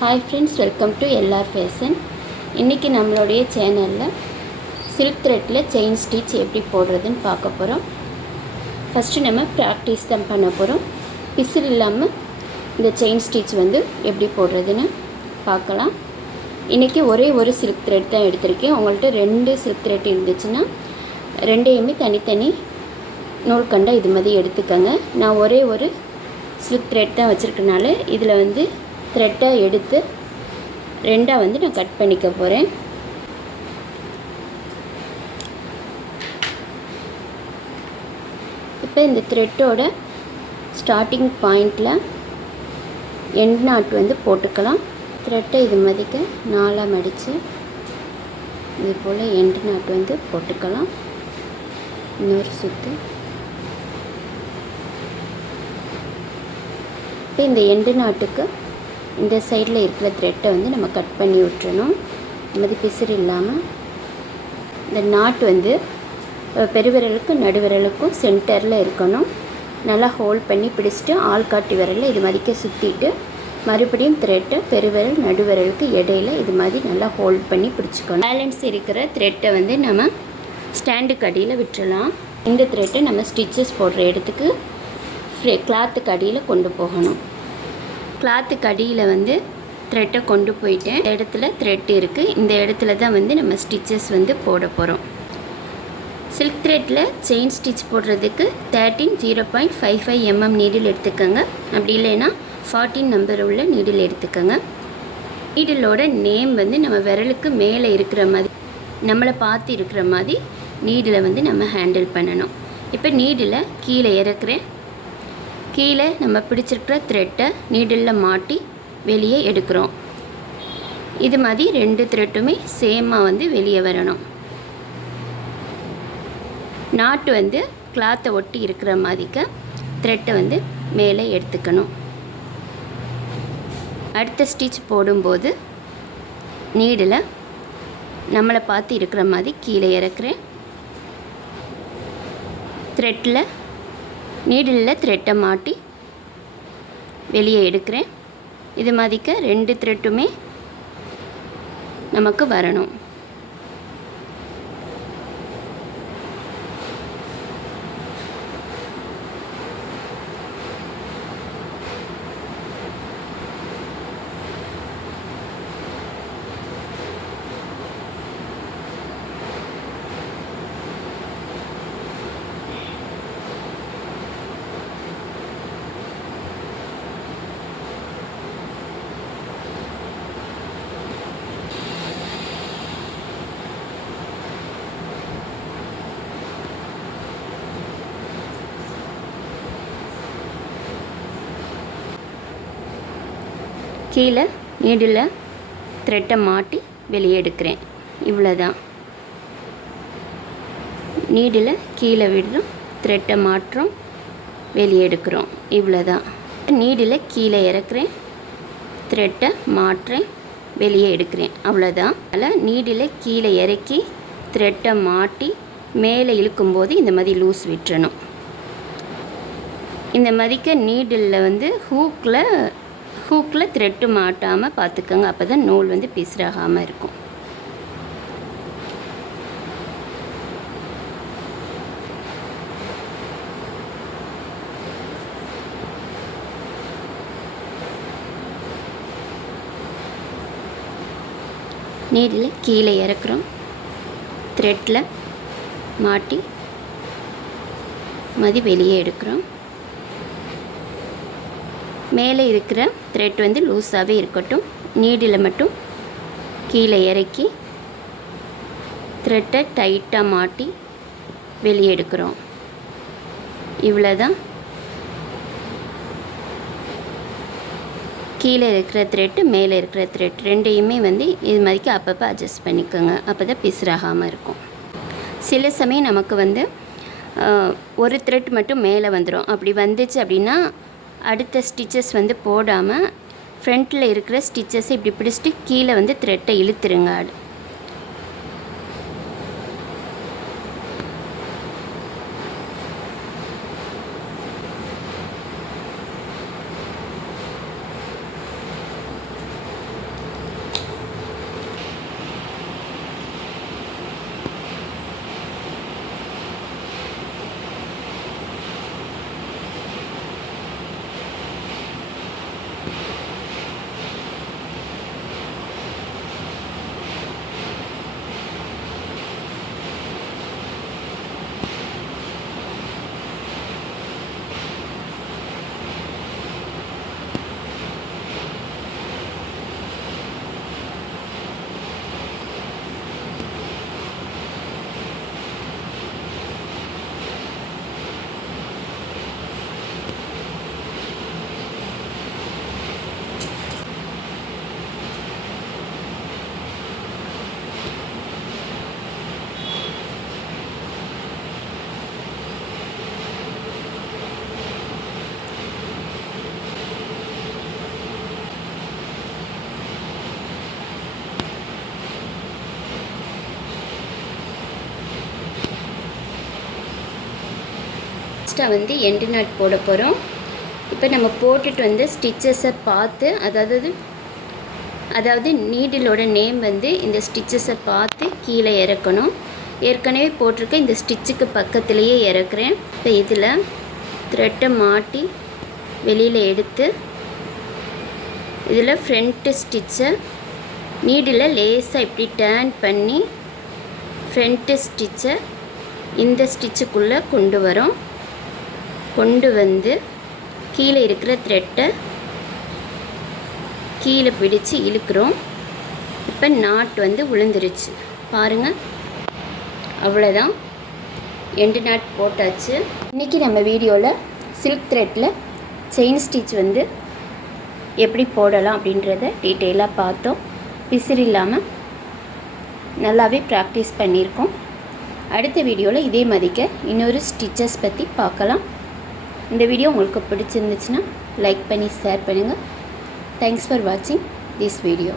Hi friends, welcome to LR fashion. இன்றைக்கி நம்மளுடைய சேனலில் சில்க் த்ரெட்டில் செயின் ஸ்டிச் எப்படி போடுறதுன்னு பார்க்க போகிறோம். ஃபஸ்ட்டு நம்ம ப்ராக்டிஸ் தான் பண்ண போகிறோம். பிசிறு இல்லாமல் இந்த செயின் ஸ்டிச் எப்படி போடுறதுன்னு பார்க்கலாம். இன்றைக்கி ஒரே ஒரு சில்க் த்ரெட் தான் எடுத்திருக்கேன். உங்கள்கிட்ட 2 சில்க் த்ரெட் இருந்துச்சுன்னா ரெண்டையுமே தனித்தனி நூல் கண்டா இது மாதிரி எடுத்துக்கோங்க. நான் ஒரே ஒரு சில்க் த்ரெட் தான் வச்சுருக்கனால இதில் த்ரெட்டை எடுத்து ரெண்டாக நான் கட் பண்ணிக்க போகிறேன். இப்போ இந்த த்ரெட்டோட ஸ்டார்டிங் பாயிண்டில் எண்ட் நாட் போட்டுக்கலாம். த்ரெட்டை இது மாதிரிக்கு 4ஆக மடித்து இது போல் எண்ட் நாட் போட்டுக்கலாம். இன்னொரு சுற்று. இப்போ இந்த எண்டு நாட்டுக்கு இந்த சைடில் இருக்கிற த்ரெட்டை நம்ம கட் பண்ணி விட்டுறணும். இது பிசிறு இல்லாமல் இந்த நாட் பெருவிரலுக்கு நடுவிரலுக்கும் சென்டரில் இருக்கணும். நல்லா ஹோல்ட் பண்ணி பிடிச்சிட்டு ஆள்காட்டி விரலில் இது மாதிரிக்க சுற்றிட்டு மறுபடியும் த்ரெட்டை பெருவிரல் நடுவிரலுக்கு இடையில இது மாதிரி நல்லா ஹோல்ட் பண்ணி பிடிச்சிக்கணும். பேலன்ஸ் இருக்கிற த்ரெட்டை நம்ம ஸ்டாண்டுக்கு அடியில் விட்டுறலாம். இந்த த்ரெட்டை நம்ம ஸ்டிச்சஸ் போடுற இடத்துக்கு கிளாத்துக்கு அடியில் கொண்டு போகணும். கிளாத்துக்கு அடியில் த்ரெட்டை கொண்டு போயிட்டேன். இந்த இடத்துல த்ரெட் இருக்குது. இந்த இடத்துல தான் நம்ம ஸ்டிச்சஸ் போட போகிறோம். சில்க் த்ரெட்டில் செயின் ஸ்டிச் போடுறதுக்கு 13 0.55 நீடில் எடுத்துக்கோங்க. அப்படி இல்லைன்னா 14 நம்பர் உள்ள நீடில் எடுத்துக்கோங்க. நீடிலோட நேம் நம்ம விரலுக்கு மேலே இருக்கிற மாதிரி, நம்மளை பார்த்து இருக்கிற மாதிரி நீடில் நம்ம ஹேண்டில் பண்ணணும். இப்போ நீடில் கீழே இறக்குறேன். கீழே நம்ம பிடிச்சிருக்கிற த்ரெட்டை நீடிலில் மாட்டி வெளியே எடுக்கிறோம். இது மாதிரி 2 த்ரெட்டுமே சேமாக வெளியே வரணும். நாட்டு கிளாத்தை ஒட்டி இருக்கிற மாதிரிக்க த்ரெட்டை மேலே எடுத்துக்கணும். அடுத்த ஸ்டிச் போடும்போது நீடில் நம்மளை பார்த்து இருக்கிற மாதிரி கீழே இறக்குறேன். த்ரெட்டில் நீடிலில் த்ரெட்டை மாட்டி வெளியே எடுக்கிறேன். இது மாதிரிக்க 2 த்ரெட்டுமே நமக்கு வரணும். கீழே நீடில் த்ரெட்டை மாட்டி வெளியே எடுக்கிறேன். இவ்வளோதான். நீடில் கீழே விடுறோம், த்ரெட்டை மாட்டுறோம், வெளியே எடுக்கிறோம். இவ்வளோதான். நீடில் கீழே இறக்குறேன், த்ரெட்டை மாட்டுறேன், வெளியே எடுக்கிறேன். அவ்வளோதான். அதில் நீடில் கீழே இறக்கி த்ரெட்டை மாட்டி மேலே இழுக்கும்போது இந்த மாதிரி லூஸ் விட்டுறணும். இந்த மாதிரிக்க நீடில் ஹூக்கில் த்ரெட்டு மாட்டாமல் பார்த்துக்கோங்க. அப்போ தான் நூல் பிசுறாகாமல் இருக்கும். நீடில் கீழே இறக்குறோம், த்ரெட்டில் மாட்டி மதி வெளியே எடுக்கிறோம். மேலே இருக்கிற த்ரெட் லூஸாகவே இருக்கட்டும். நீடில் மட்டும் கீழே இறக்கி த்ரெட்டை டைட்டாக மாட்டி வெளியே எடுக்கிறோம். இவ்வளோதான். கீழே இருக்கிற த்ரெட்டு மேலே இருக்கிற த்ரெட் ரெண்டையுமே இது மாதிரிக்கு அப்பப்போ அட்ஜஸ்ட் பண்ணிக்கோங்க. அப்போ தான் பிசுறாகாமல் இருக்கும். சில சமயம் நமக்கு ஒரு த்ரெட் மட்டும் மேலே வந்துடும். அப்படி வந்துச்சு அப்படின்னா அடுத்த ஸ்டிச்சஸ் போடாமல் ஃப்ரண்ட்டில் இருக்கிற ஸ்டிச்சஸை இப்படி பிடிச்சிட்டு கீழே த்ரெட்டை இழுத்துருங்க. லாஸ்ட்டாக வந்து எண்டு நாட் போட போகிறோம். இப்போ நம்ம போட்டுட்டு வந்து ஸ்டிச்சஸை பார்த்து அதாவது நீடிலோட நேம் வந்து இந்த ஸ்டிச்சஸை பார்த்து கீழே இறக்கணும். ஏற்கனவே போட்டிருக்க இந்த ஸ்டிச்சுக்கு பக்கத்துலேயே இறக்குறேன். இப்போ இதில் த்ரெட்டை மாட்டி வெளியில் எடுத்து இதில் ஃப்ரண்ட்டு ஸ்டிச்சை நீடில் லேசாக இப்படி டேர்ன் பண்ணி ஃப்ரண்ட்டு ஸ்டிச்சை இந்த ஸ்டிச்சுக்குள்ளே கொண்டு வந்து கீழே இருக்கிற த்ரெட்டை கீழே பிடிச்சு இழுக்கிறோம். இப்போ நாட் வந்து விழுந்துருச்சு பாருங்கள். அவ்வளோதான், எண்டு நாட் போட்டாச்சு. இன்றைக்கி நம்ம வீடியோவில் சில்க் த்ரெட்டில் செயின் ஸ்டிச் வந்து எப்படி போடலாம் அப்படின்றத டீட்டெயிலாக பார்த்தோம். பிசிறு இல்லாமல் நல்லாவே ப்ராக்டிஸ் பண்ணியிருக்கோம். அடுத்த வீடியோவில் இதே மாதிரிக்க இன்னொரு ஸ்டிச்சஸ் பற்றி பார்க்கலாம். இந்த வீடியோ உங்களுக்கு பிடிச்சிருந்துச்சுன்னா லைக் பண்ணி ஷேர் பண்ணுங்கள். தேங்க்ஸ் ஃபார் வாட்சிங் திஸ் வீடியோ.